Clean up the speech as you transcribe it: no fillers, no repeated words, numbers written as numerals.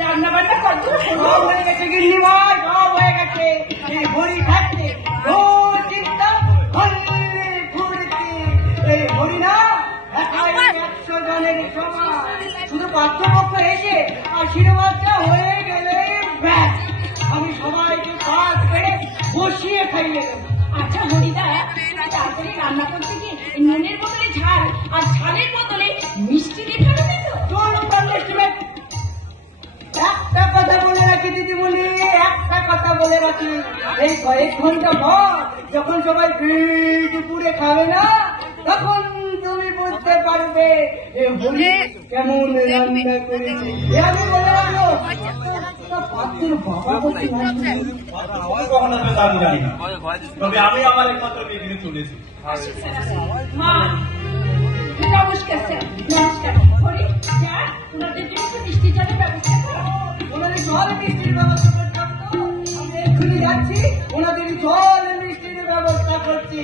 রান্না বান্না কত হয়ে গেছে গিন্নি ভাই, সব হয়ে গেছে। এই হরি থাকতে ও চিন্তা এই হরি না 100 জনের সমান, শুধু পাত্রপক্ষ এসে আশীর্বাদটা হয়ে গেলে ব্যাস, আমি সবাইকে কাজ করে বসিয়ে খাইয়ে দেবো। আচ্ছা হরিদা, তারপরে রান্না করতে গিয়ে নুনের বদলে ঝাল আর ঝালের বদলে মিষ্টি দিয়ে ফেলে দিত। একটা কথা বলে রাখি দিদিমণি, একটা কথা বলে রাখি, এই কয়েক ঘন্টা পর যখন সবাই দুপুরে খাবে না, তখন তুমি বুঝতে পারবে হরি কেমন রান্না করেছে। আমি বলে রাখো, পাত্রের বাবা বলতে তবে আমি আমার একমাত্র মেয়েকে চলেছি। মা নমস্কার স্যার, নমস্কার। হরি যা, ওনাদের জন্য একটু মিষ্টি জলের ব্যবস্থা করো। ওনাদের জল মিষ্টির ব্যবস্থা করতাম তো, আমি এক্ষুনি যাচ্ছি, ওনাদের জল মিষ্টির ব্যবস্থা করছি।